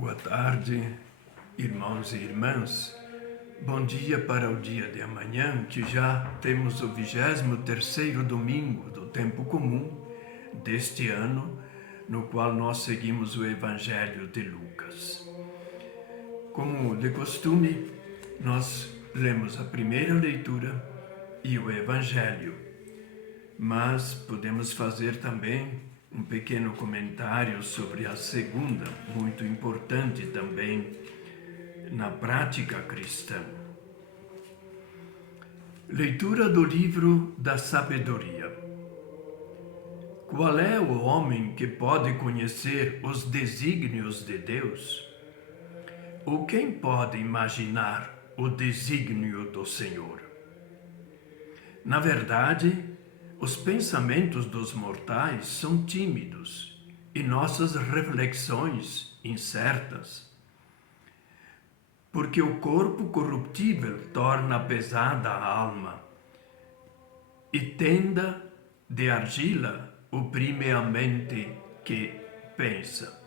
Boa tarde, irmãos e irmãs. Bom dia para o dia de amanhã, que já temos o 23º domingo do tempo comum deste ano, no qual nós seguimos o Evangelho de Lucas. Como de costume, nós lemos a primeira leitura e o Evangelho, mas podemos fazer também um pequeno comentário sobre a segunda, muito importante também na prática cristã. Leitura do livro da sabedoria. Qual é o homem que pode conhecer os desígnios de Deus? Ou quem pode imaginar o desígnio do Senhor? Na verdade, os pensamentos dos mortais são tímidos e nossas reflexões incertas, porque o corpo corruptível torna pesada a alma e tenda de argila oprime a mente que pensa.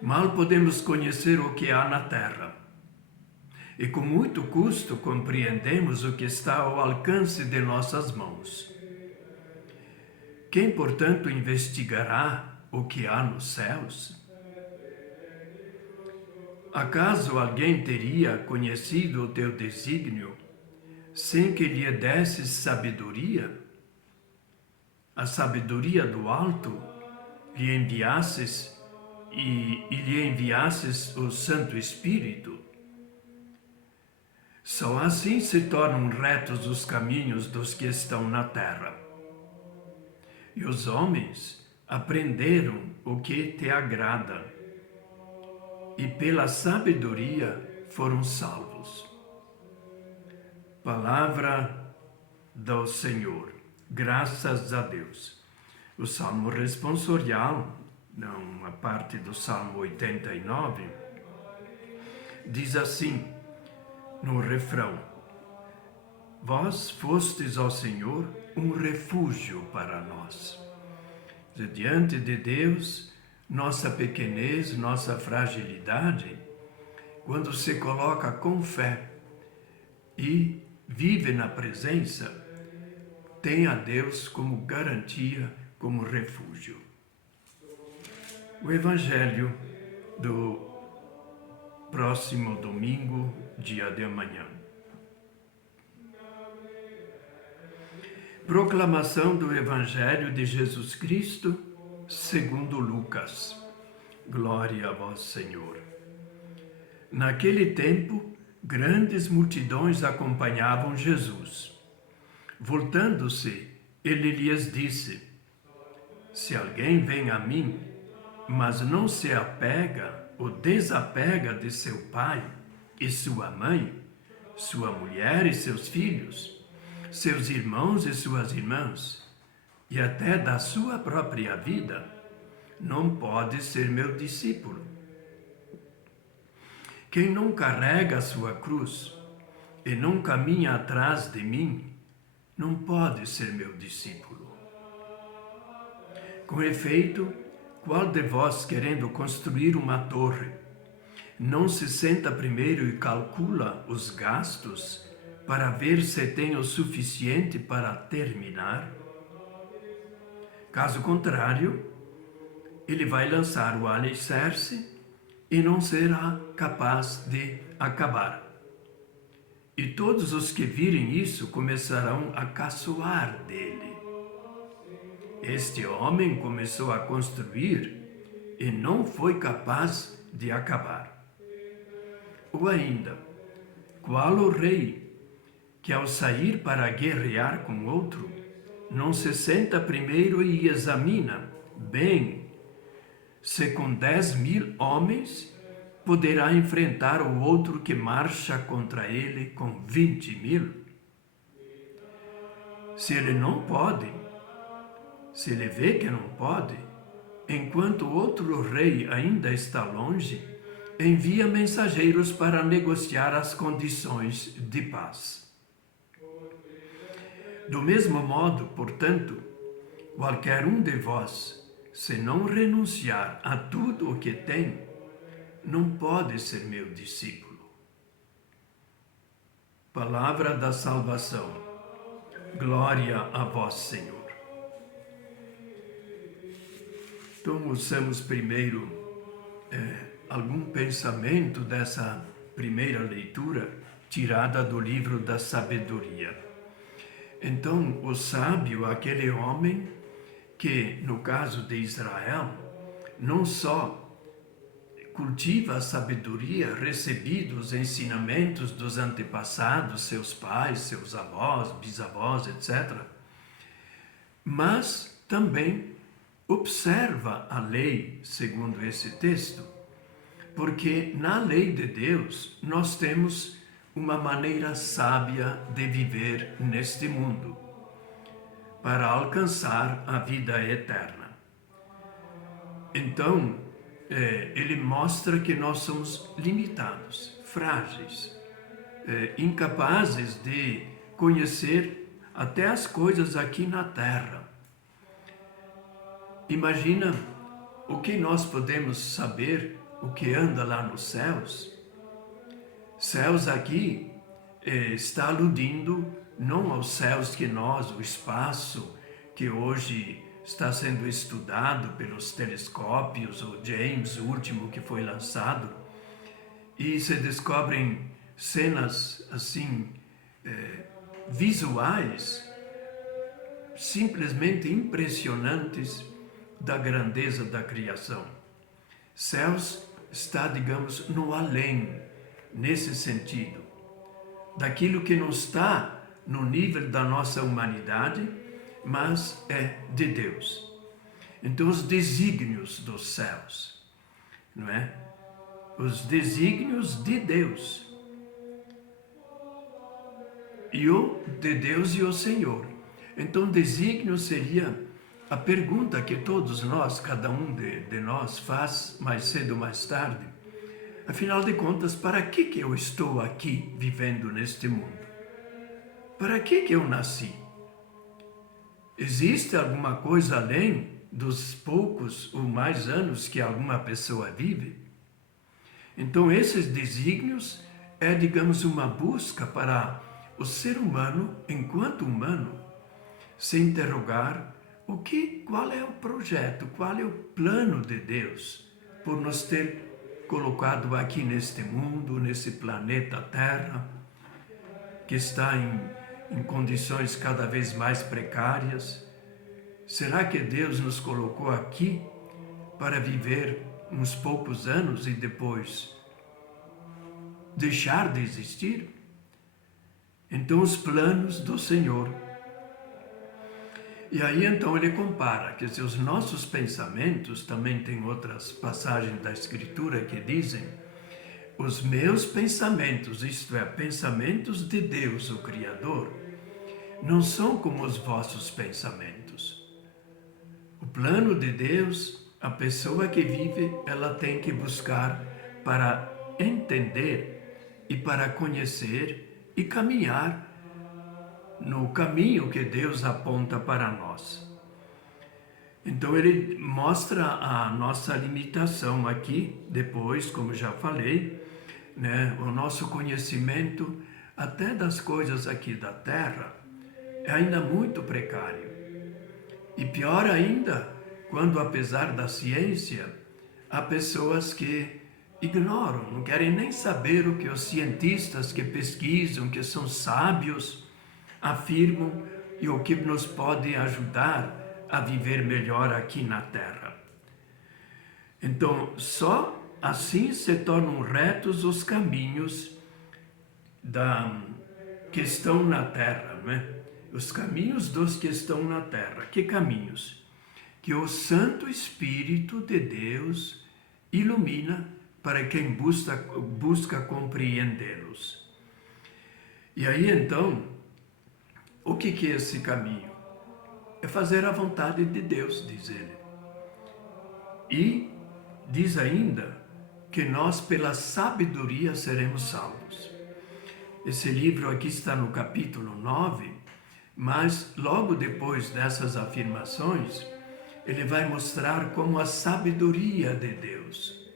Mal podemos conhecer o que há na terra, e com muito custo compreendemos o que está ao alcance de nossas mãos. Quem, portanto, investigará o que há nos céus? Acaso alguém teria conhecido o teu desígnio sem que lhe desses sabedoria? A sabedoria do alto lhe enviasses e lhe enviasses o Santo Espírito? Só assim se tornam retos os caminhos dos que estão na terra. E os homens aprenderam o que te agrada, e pela sabedoria foram salvos. Palavra do Senhor. Graças a Deus. O Salmo responsorial, a parte do Salmo 89, diz assim, no refrão: Vós fostes, ó Senhor, um refúgio para nós. Diante de Deus, nossa pequenez, nossa fragilidade, quando se coloca com fé e vive na presença, tem a Deus como garantia, como refúgio. O Evangelho do próximo domingo, dia de amanhã. Proclamação do Evangelho de Jesus Cristo, segundo Lucas. Glória a vós, Senhor. Naquele tempo, grandes multidões acompanhavam Jesus. Voltando-se, ele lhes disse: Se alguém vem a mim, mas não se apega ou desapega de seu pai e sua mãe, sua mulher e seus filhos, seus irmãos e suas irmãs, e até da sua própria vida, não pode ser meu discípulo. Quem não carrega a sua cruz e não caminha atrás de mim, não pode ser meu discípulo. Com efeito, qual de vós, querendo construir uma torre, não se senta primeiro e calcula os gastos para ver se tem o suficiente para terminar? Caso contrário, ele vai lançar o alicerce e não será capaz de acabar. E todos os que virem isso começarão a caçoar dele. Este homem começou a construir e não foi capaz de acabar. Ou ainda, qual o rei que ao sair para guerrear com outro, não se senta primeiro e examina bem se com 10.000 homens poderá enfrentar o outro que marcha contra ele com 20.000? Se ele não pode, se ele vê que não pode, enquanto o outro rei ainda está longe, envia mensageiros para negociar as condições de paz. Do mesmo modo, portanto, qualquer um de vós, se não renunciar a tudo o que tem, não pode ser meu discípulo. Palavra da salvação. Glória a vós, Senhor. Então, ouçamos primeiro algum pensamento dessa primeira leitura tirada do livro da sabedoria. Então, o sábio, aquele homem que, no caso de Israel, não só cultiva a sabedoria, recebida os ensinamentos dos antepassados, seus pais, seus avós, bisavós, etc., mas também observa a lei, segundo esse texto, porque na lei de Deus nós temos uma maneira sábia de viver neste mundo, para alcançar a vida eterna. Então, ele mostra que nós somos limitados, frágeis, incapazes de conhecer até as coisas aqui na terra. Imagina o que nós podemos saber, o que anda lá nos céus. Céus aqui está aludindo não aos céus que nós, o espaço que hoje está sendo estudado pelos telescópios, o James, o último que foi lançado, e se descobrem cenas assim, visuais, simplesmente impressionantes da grandeza da criação. Céus está, digamos, no além, nesse sentido, daquilo que não está no nível da nossa humanidade, mas é de Deus. Então, os desígnios dos céus, não é? Os desígnios de Deus. E o de Deus e o Senhor. Então, desígnio seria a pergunta que todos nós, cada um de nós faz mais cedo ou mais tarde. Afinal de contas, para que eu estou aqui vivendo neste mundo? Para que eu nasci? Existe alguma coisa além dos poucos ou mais anos que alguma pessoa vive? Então, esses desígnios digamos, uma busca para o ser humano, enquanto humano, se interrogar qual é o projeto, qual é o plano de Deus por nos ter colocado aqui neste mundo, nesse planeta Terra, que está em condições cada vez mais precárias. Será que Deus nos colocou aqui para viver uns poucos anos e depois deixar de existir? Então, os planos do Senhor. E aí, então, ele compara, quer dizer, os nossos pensamentos, também tem outras passagens da Escritura que dizem, os meus pensamentos, isto é, pensamentos de Deus, o Criador, não são como os vossos pensamentos. O plano de Deus, a pessoa que vive, ela tem que buscar para entender e para conhecer e caminhar no caminho que Deus aponta para nós. Então ele mostra a nossa limitação aqui, depois, como já falei, né, o nosso conhecimento até das coisas aqui da Terra é ainda muito precário. E pior ainda, quando apesar da ciência, há pessoas que ignoram, não querem nem saber o que os cientistas que pesquisam, que são sábios, afirmam e o que nos pode ajudar a viver melhor aqui na Terra. Então, só assim se tornam retos os caminhos que estão na Terra, não é? Os caminhos dos que estão na Terra. Que caminhos? Que o Santo Espírito de Deus ilumina para quem busca compreendê-los. E aí, então, o que é esse caminho? É fazer a vontade de Deus, diz ele. E diz ainda que nós, pela sabedoria, seremos salvos. Esse livro aqui está no capítulo 9, mas logo depois dessas afirmações, ele vai mostrar como a sabedoria de Deus,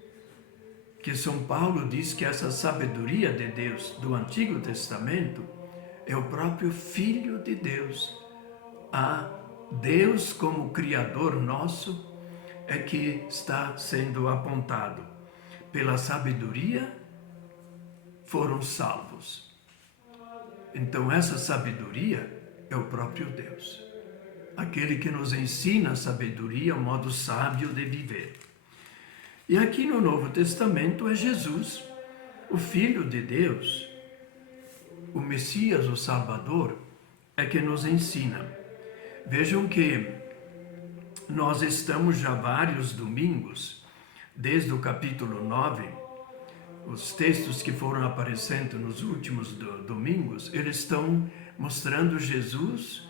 que São Paulo diz que essa sabedoria de Deus do Antigo Testamento é o próprio Filho de Deus. A Deus como Criador nosso é que está sendo apontado. Pela sabedoria foram salvos. Então essa sabedoria é o próprio Deus, aquele que nos ensina a sabedoria, o modo sábio de viver. E aqui no Novo Testamento é Jesus, o Filho de Deus, o Messias, o Salvador, é que nos ensina. Vejam que nós estamos já vários domingos, desde o capítulo 9, os textos que foram aparecendo nos últimos domingos, eles estão mostrando Jesus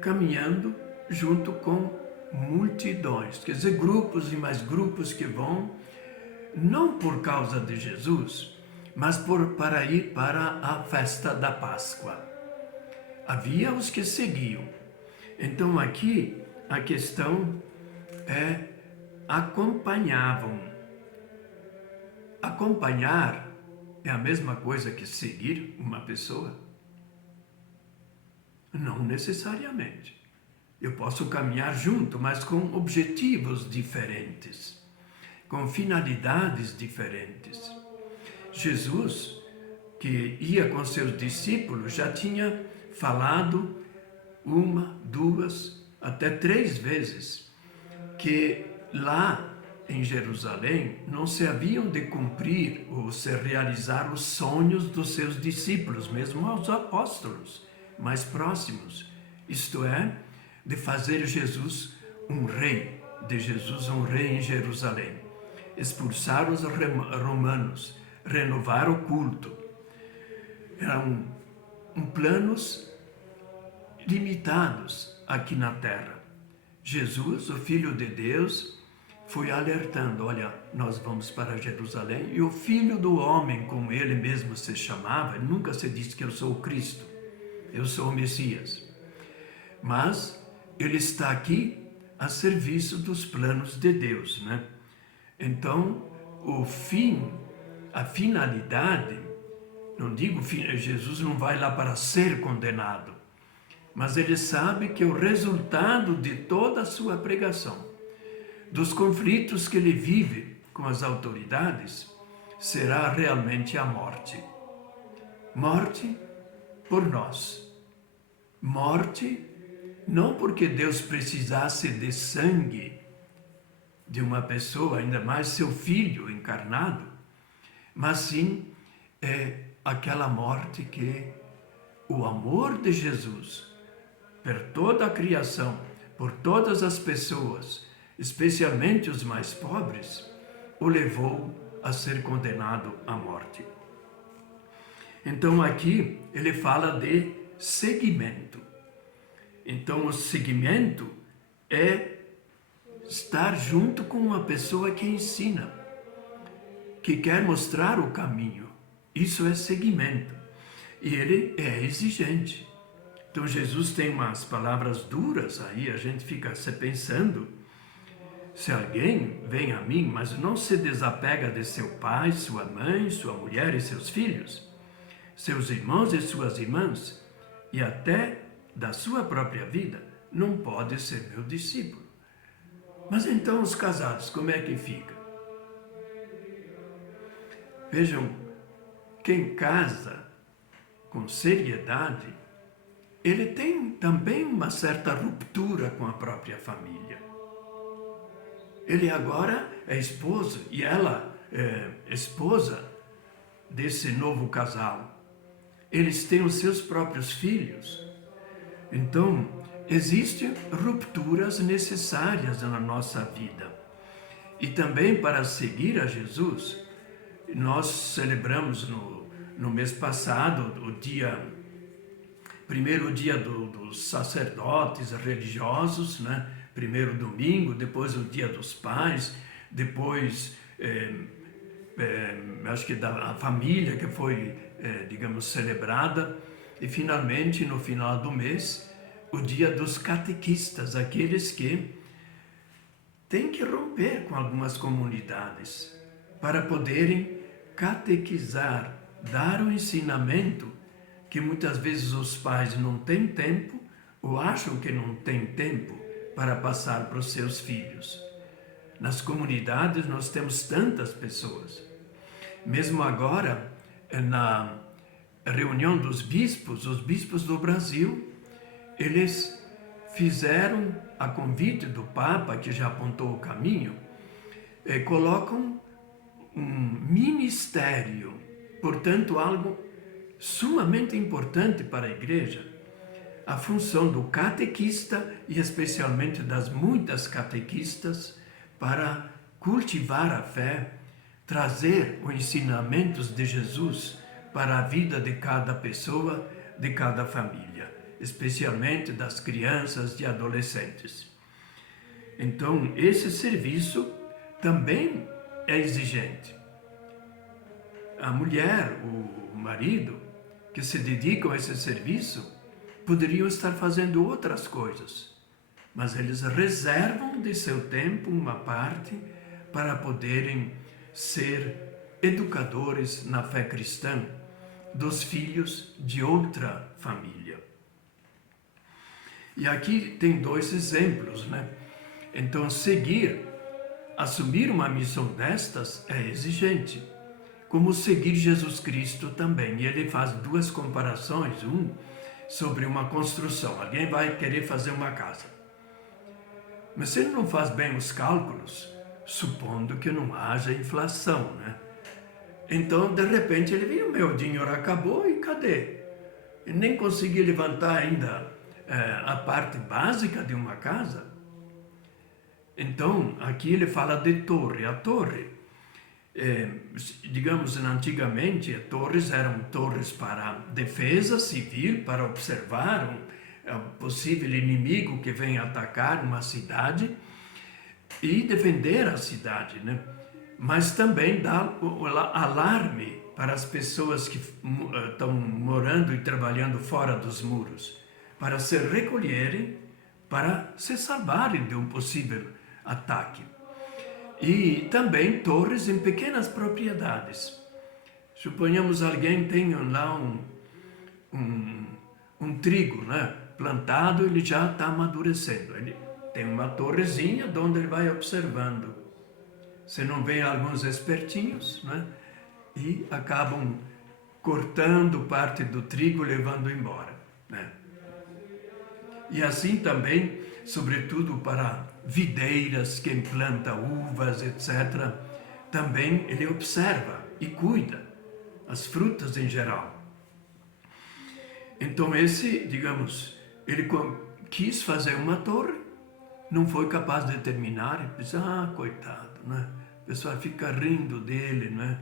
caminhando junto com multidões, quer dizer, grupos e mais grupos que vão, não por causa de Jesus, mas para ir para a festa da Páscoa. Havia os que seguiam. Então aqui a questão é acompanhavam. Acompanhar é a mesma coisa que seguir uma pessoa? Não necessariamente. Eu posso caminhar junto, mas com objetivos diferentes, com finalidades diferentes. Jesus, que ia com seus discípulos, já tinha falado 1, 2, até 3 vezes que lá em Jerusalém não se haviam de cumprir ou se realizar os sonhos dos seus discípulos, mesmo aos apóstolos mais próximos, isto é, de fazer Jesus um rei, em Jerusalém, expulsar os romanos, renovar o culto. Eram planos limitados aqui na terra. Jesus, o Filho de Deus, foi alertando, olha, nós vamos para Jerusalém, e o Filho do Homem, como ele mesmo se chamava, nunca se disse que eu sou o Cristo, eu sou o Messias. Mas ele está aqui a serviço dos planos de Deus, né? Então, o fim, a finalidade, não digo Jesus não vai lá para ser condenado, mas ele sabe que o resultado de toda a sua pregação, dos conflitos que ele vive com as autoridades, será realmente a morte. Morte por nós. Morte não porque Deus precisasse de sangue de uma pessoa, ainda mais seu filho encarnado, mas sim aquela morte que o amor de Jesus por toda a criação, por todas as pessoas, especialmente os mais pobres, o levou a ser condenado à morte. Então aqui ele fala de seguimento. Então o seguimento é estar junto com uma pessoa que ensina, que quer mostrar o caminho. Isso é seguimento. E ele é exigente. Então Jesus tem umas palavras duras aí, a gente fica se pensando, se alguém vem a mim, mas não se desapega de seu pai, sua mãe, sua mulher e seus filhos, seus irmãos e suas irmãs, e até da sua própria vida, não pode ser meu discípulo. Mas então os casados, como é que fica? Vejam, quem casa com seriedade, ele tem também uma certa ruptura com a própria família. Ele agora é esposo e ela é esposa desse novo casal. Eles têm os seus próprios filhos. Então, existem rupturas necessárias na nossa vida. E também para seguir a Jesus, nós celebramos no mês passado o primeiro dia dos sacerdotes religiosos, né? Primeiro domingo, depois o dia dos pais, depois acho que da família que foi, digamos, celebrada, e finalmente no final do mês o dia dos catequistas, aqueles que têm que romper com algumas comunidades para poderem catequizar, dar o ensinamento que muitas vezes os pais não têm tempo ou acham que não têm tempo para passar para os seus filhos. Nas comunidades nós temos tantas pessoas. Mesmo agora, na reunião dos bispos, os bispos do Brasil, eles fizeram, a convite do Papa, que já apontou o caminho, colocam um ministério, portanto, algo sumamente importante para a Igreja, a função do catequista e especialmente das muitas catequistas para cultivar a fé, trazer os ensinamentos de Jesus para a vida de cada pessoa, de cada família, especialmente das crianças e adolescentes. Então, esse serviço também é exigente. A mulher, o marido, que se dedicam a esse serviço, poderiam estar fazendo outras coisas, mas eles reservam de seu tempo uma parte para poderem ser educadores na fé cristã dos filhos de outra família. E aqui tem dois exemplos, né? Então, assumir uma missão destas é exigente, como seguir Jesus Cristo também. E ele faz duas comparações, sobre uma construção. Alguém vai querer fazer uma casa, mas se ele não faz bem os cálculos, supondo que não haja inflação, né? Então, de repente, ele viu, meu dinheiro acabou e cadê? Eu nem consegui levantar ainda a parte básica de uma casa. Então, aqui ele fala de torre. A torre, digamos, antigamente, torres eram torres para defesa civil, para observar um possível inimigo que vem atacar uma cidade e defender a cidade, né? Mas também dá o alarme para as pessoas que estão morando e trabalhando fora dos muros, para se recolherem, para se salvarem de um possível ataque. E também torres em pequenas propriedades. Suponhamos alguém tenha lá um trigo, né, plantado, ele já está amadurecendo. Ele tem uma torrezinha onde ele vai observando. Se não vem alguns espertinhos, né, e acabam cortando parte do trigo, levando embora, né? E assim também, sobretudo para videiras, quem planta uvas, etc., também ele observa e cuida as frutas em geral. Então digamos, ele quis fazer uma torre, não foi capaz de terminar, e pensa, coitado, né? O pessoal fica rindo dele, né?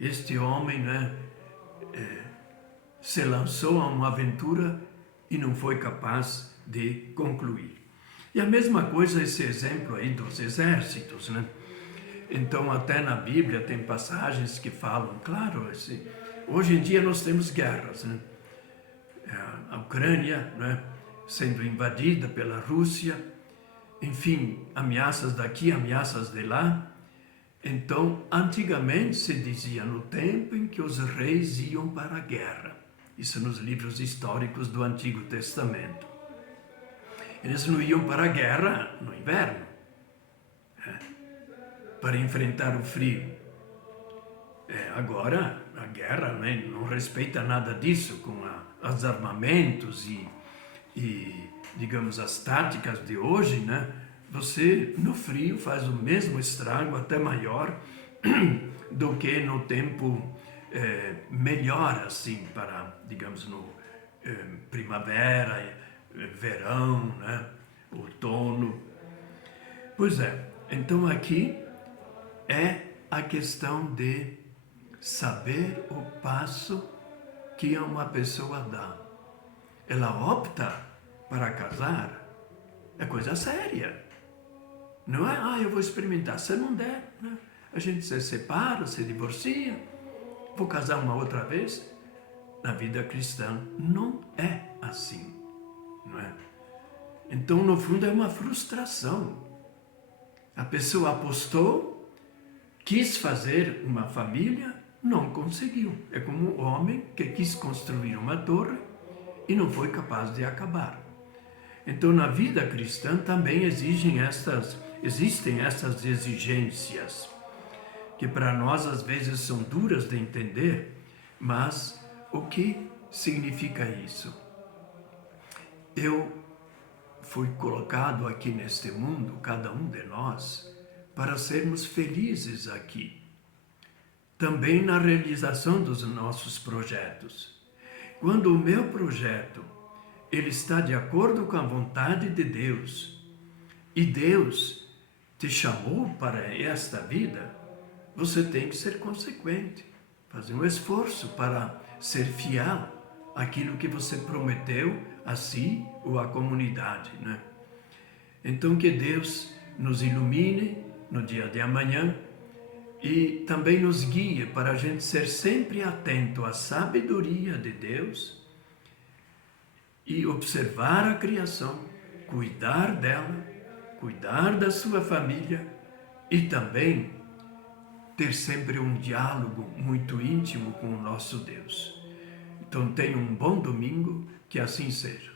Este homem, né, se lançou a uma aventura e não foi capaz de concluir. E a mesma coisa esse exemplo aí dos exércitos, né? Então, até na Bíblia tem passagens que falam, claro, hoje em dia nós temos guerras, né? A Ucrânia, né, sendo invadida pela Rússia, enfim, ameaças daqui, ameaças de lá. Então, antigamente se dizia no tempo em que os reis iam para a guerra. Isso nos livros históricos do Antigo Testamento. Eles não iam para a guerra no inverno, para enfrentar o frio. Agora, a guerra, né, não respeita nada disso, com os armamentos e, digamos, as táticas de hoje, né? Você, no frio, faz o mesmo estrago, até maior, do que no tempo melhor, assim, para, digamos, no primavera, verão, né? Outono. Pois é, então aqui é a questão de saber o passo que uma pessoa dá. Ela opta para casar, é coisa séria. Não é, eu vou experimentar. Se não der, né, a gente se separa, se divorcia, vou casar uma outra vez. Na vida cristã não é assim, não é? Então, no fundo, é uma frustração. A pessoa apostou, quis fazer uma família, não conseguiu. É como um homem que quis construir uma torre e não foi capaz de acabar. Então, na vida cristã também existem essas exigências, que para nós às vezes são duras de entender, mas o que significa isso? Eu fui colocado aqui neste mundo, cada um de nós, para sermos felizes aqui. Também na realização dos nossos projetos. Quando o meu projeto ele está de acordo com a vontade de Deus, e Deus te chamou para esta vida, você tem que ser consequente, fazer um esforço para ser fiel àquilo que você prometeu a si ou à comunidade, né? Então que Deus nos ilumine no dia de amanhã e também nos guie para a gente ser sempre atento à sabedoria de Deus e observar a criação, cuidar dela, cuidar da sua família e também ter sempre um diálogo muito íntimo com o nosso Deus. Então tenha um bom domingo, que assim seja.